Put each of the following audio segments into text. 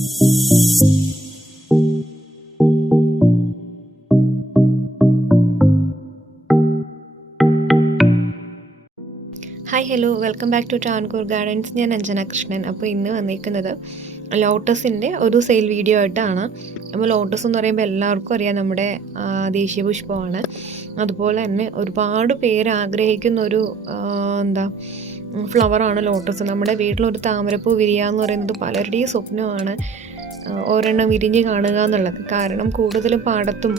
Hi hello welcome back to Travancore gardens. ഞാൻ അഞ്ജന കൃഷ്ണൻ. അപ്പോൾ ഇന്ന് വന്നിരിക്കുന്നത് ലോട്ടസിൻ്റെ ഒരു സെയിൽ വീഡിയോ ആയിട്ടാണ്. അപ്പോൾ ലോട്ടസ് എന്ന് പറയുമ്പോൾ എല്ലാവർക്കും അറിയാം, നമ്മുടെ ദേശീയ പുഷ്പമാണ്. അതുപോലെ തന്നെ ഒരുപാട് പേര് ആഗ്രഹിക്കുന്ന ഒരു ഫ്ലവറാണ് ലോട്ടസ്. നമ്മുടെ വീട്ടിലൊരു താമരപ്പൂ വിരിയുക എന്ന് പറയുന്നത് പലരുടെയും സ്വപ്നമാണ്, ഒരെണ്ണം വിരിഞ്ഞ് കാണുക എന്നുള്ളത്. കാരണം കൂടുതലും പാടത്തും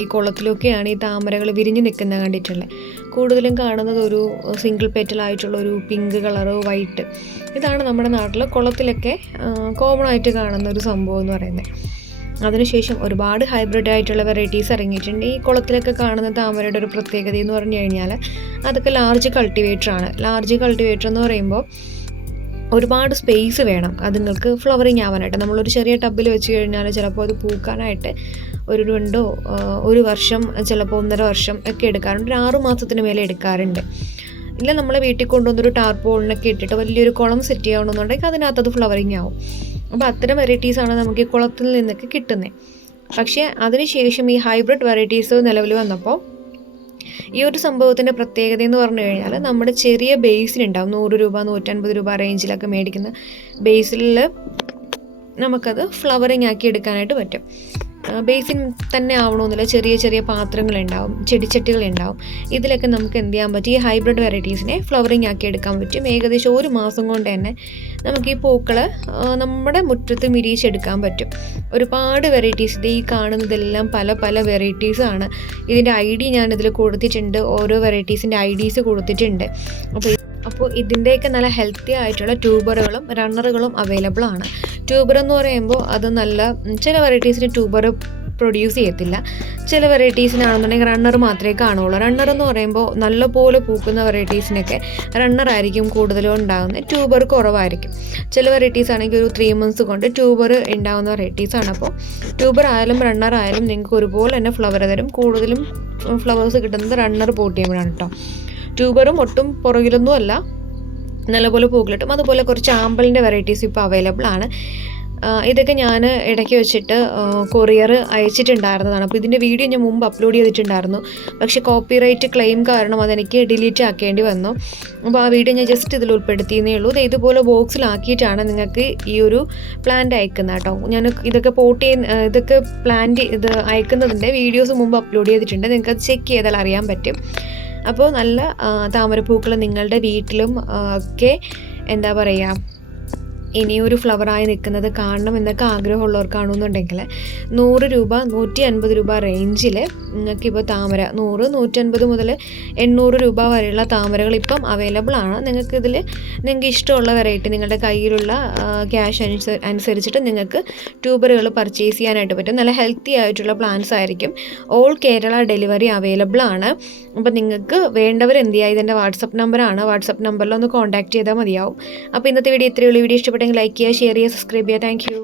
ഈ കുളത്തിലൊക്കെയാണ് ഈ താമരകൾ വിരിഞ്ഞ് നിൽക്കുന്നത് കണ്ടിട്ടുള്ളത്. കൂടുതലും കാണുന്നത് ഒരു സിംഗിൾ പെറ്റലായിട്ടുള്ള ഒരു പിങ്ക് കളറ്, വൈറ്റ്. ഇതാണ് നമ്മുടെ നാട്ടിൽ കുളത്തിലൊക്കെ കോമൺ ആയിട്ട് കാണുന്ന ഒരു സംഭവം എന്ന് പറയുന്നത്. അതിനുശേഷം ഒരുപാട് ഹൈബ്രിഡ് ആയിട്ടുള്ള വെറൈറ്റീസ് ഇറങ്ങിയിട്ടുണ്ട്. ഈ കുളത്തിലൊക്കെ കാണുന്ന താമരയുടെ ഒരു പ്രത്യേകത എന്ന് പറഞ്ഞു കഴിഞ്ഞാൽ അതൊക്കെ ലാർജ് കൾട്ടിവേറ്ററാണ്. ലാർജ് കൾട്ടിവേറ്റർ എന്ന് പറയുമ്പോൾ ഒരുപാട് സ്പേസ് വേണം അതുങ്ങൾക്ക് ഫ്ലവറിങ് ആവാനായിട്ട്. നമ്മളൊരു ചെറിയ ടബിൽ വെച്ച് കഴിഞ്ഞാൽ ചിലപ്പോൾ അത് പൂക്കാനായിട്ട് ഒരു വർഷം, ചിലപ്പോൾ 1.5 വർഷം ഒക്കെ എടുക്കാറുണ്ട്. 6 മാസത്തിന് മേലെ എടുക്കാറുണ്ട്. ഇല്ല, നമ്മളെ വീട്ടിൽ കൊണ്ടുവന്നൊരു ടാർപോളിനൊക്കെ ഇട്ടിട്ട് വലിയൊരു കുളം സെറ്റ് ചെയ്യണമെന്നുണ്ടെങ്കിൽ അതിനകത്ത് അത് ഫ്ലവറിങ് ആവും. അപ്പോൾ അത്തരം വെറൈറ്റീസാണ് നമുക്ക് ഈ കുളത്തിൽ നിന്നൊക്കെ കിട്ടുന്നത്. പക്ഷേ അതിനുശേഷം ഈ ഹൈബ്രിഡ് വെറൈറ്റീസ് നിലവിൽ വന്നപ്പോൾ ഈ ഒരു സംഭവത്തിൻ്റെ പ്രത്യേകത എന്ന് പറഞ്ഞു കഴിഞ്ഞാൽ നമ്മുടെ ചെറിയ ബേസിലുണ്ടാവും 100 രൂപ 150 രൂപ റേഞ്ചിലൊക്കെ മേടിക്കുന്ന ബേസിൽ നമുക്കത് ഫ്ലവറിങ് ആക്കി എടുക്കാനായിട്ട് പറ്റും. ബേസിൻ തന്നെ ആവണമെന്നില്ല, ചെറിയ ചെറിയ പാത്രങ്ങളുണ്ടാവും, ചെടിച്ചട്ടികളുണ്ടാവും. ഇതിലൊക്കെ നമുക്ക് എന്ത് ചെയ്യാൻ പറ്റും, ഈ ഹൈബ്രിഡ് വെറൈറ്റീസിനെ ഫ്ലവറിങ് ആക്കി എടുക്കാൻ പറ്റും. ഏകദേശം 1 മാസം കൊണ്ട് തന്നെ നമുക്ക് ഈ പൂക്കൾ നമ്മുടെ മുറ്റത്ത് വിരിയിച്ചെടുക്കാൻ പറ്റും. ഒരുപാട് വെറൈറ്റീസ്, ഈ കാണുന്നതെല്ലാം പല പല വെറൈറ്റീസാണ്. ഇതിൻ്റെ ID ഞാനിതിൽ കൊടുത്തിട്ടുണ്ട്, ഓരോ വെറൈറ്റീസിൻ്റെ IDs കൊടുത്തിട്ടുണ്ട്. അപ്പോൾ ഇതിൻ്റെയൊക്കെ നല്ല ഹെൽത്തി ആയിട്ടുള്ള ട്യൂബറുകളും റണ്ണറുകളും അവൈലബിൾ ആണ്. ട്യൂബർ എന്ന് പറയുമ്പോൾ അത് ചില വെറൈറ്റീസിന് ട്യൂബർ പ്രൊഡ്യൂസ് ചെയ്യത്തില്ല, ചില വെറൈറ്റീസിനാണെന്നുണ്ടെങ്കിൽ റണ്ണർ മാത്രമേ കാണുള്ളൂ. റണ്ണർ എന്ന് പറയുമ്പോൾ നല്ലപോലെ പൂക്കുന്ന വെറൈറ്റീസിനൊക്കെ റണ്ണറായിരിക്കും കൂടുതലും ഉണ്ടാകുന്നത്, ട്യൂബർ കുറവായിരിക്കും. ചില വെറൈറ്റീസ് ആണെങ്കിൽ ഒരു 3 months കൊണ്ട് ട്യൂബർ ഉണ്ടാകുന്ന വെറൈറ്റീസാണ്. അപ്പോൾ ട്യൂബർ ആയാലും റണ്ണർ ആയാലും നിങ്ങൾക്ക് ഒരുപോലെ തന്നെ ഫ്ലവർ തരും. കൂടുതലും ഫ്ലവേഴ്സ് കിട്ടുന്നത് റണ്ണർ പോട്ട് ചെയ്യുമ്പോഴാണ് കേട്ടോ. ട്യൂബറും ഒട്ടും പുറകിലൊന്നും അല്ല, നല്ലപോലെ പൂക്കളിട്ടും. അതുപോലെ കുറച്ച് ആമ്പലിൻ്റെ വെറൈറ്റീസ് ഇപ്പോൾ അവൈലബിൾ ആണ്. ഇതൊക്കെ ഞാൻ ഇടയ്ക്ക് വെച്ചിട്ട് കൊറിയർ അയച്ചിട്ടുണ്ടായിരുന്നതാണ്. അപ്പോൾ ഇതിൻ്റെ വീഡിയോ ഞാൻ മുമ്പ് അപ്ലോഡ് ചെയ്തിട്ടുണ്ടായിരുന്നു. പക്ഷേ കോപ്പിറൈറ്റ് ക്ലെയിം കാരണം അതെനിക്ക് ഡിലീറ്റ് ആക്കേണ്ടി വന്നു. അപ്പോൾ ആ വീഡിയോ ഞാൻ ജസ്റ്റ് ഇതിൽ ഉൾപ്പെടുത്തിയെന്നേ ഉള്ളൂ. ഇതുപോലെ ബോക്സിലാക്കിയിട്ടാണ് നിങ്ങൾക്ക് ഈ ഒരു പ്ലാന്റ് അയക്കുന്നത് കേട്ടോ. ഞാൻ ഇതൊക്കെ ഇത് അയക്കുന്നതിൻ്റെ വീഡിയോസ് മുമ്പ് അപ്ലോഡ് ചെയ്തിട്ടുണ്ട്, നിങ്ങൾക്ക് അത് ചെക്ക് ചെയ്താൽ അറിയാൻ പറ്റും. അപ്പോൾ നല്ല താമരപ്പൂക്കൾ നിങ്ങളുടെ വീട്ടിലും ഒക്കെ ഇനിയൊരു ഫ്ലവറായി നിൽക്കുന്നത് കാണണം എന്നൊക്കെ ആഗ്രഹമുള്ളവർക്കാണെന്നുണ്ടെങ്കിൽ 100 രൂപ 150 രൂപ റേഞ്ചിൽ നിങ്ങൾക്കിപ്പോൾ താമര 100, 150 മുതൽ 800 രൂപ വരെയുള്ള താമരകൾ ഇപ്പം അവൈലബിൾ ആണ്. നിങ്ങൾക്ക് ഇഷ്ടമുള്ള വെറൈറ്റി നിങ്ങളുടെ കയ്യിലുള്ള ക്യാഷ് അനുസരിച്ചിട്ട് നിങ്ങൾക്ക് ട്യൂബറുകൾ പർച്ചേസ് ചെയ്യാനായിട്ട് പറ്റും. നല്ല ഹെൽത്തി ആയിട്ടുള്ള പ്ലാന്റ്സ് ആയിരിക്കും. ഓൾ കേരള ഡെലിവറി അവൈലബിൾ ആണ്. അപ്പോൾ നിങ്ങൾക്ക് വേണ്ടവർ എന്ത് ചെയ്യുക, ഇതെൻ്റെ വാട്സപ്പ് നമ്പറാണ്, വാട്സപ്പ് നമ്പറിൽ ഒന്ന് കോൺടാക്ട് ചെയ്താൽ മതിയാവും. അപ്പോൾ ഇന്നത്തെ വീഡിയോ ഇത്രയേ ഉള്ളൂ. വീഡിയോ ഇഷ്ടപ്പെട്ടെങ്കിൽ ലൈക്ക് ചെയ്യുക, ഷെയർ ചെയ്യുക, സബ്സ്ക്രൈബ് ചെയ്യുക. Thank you.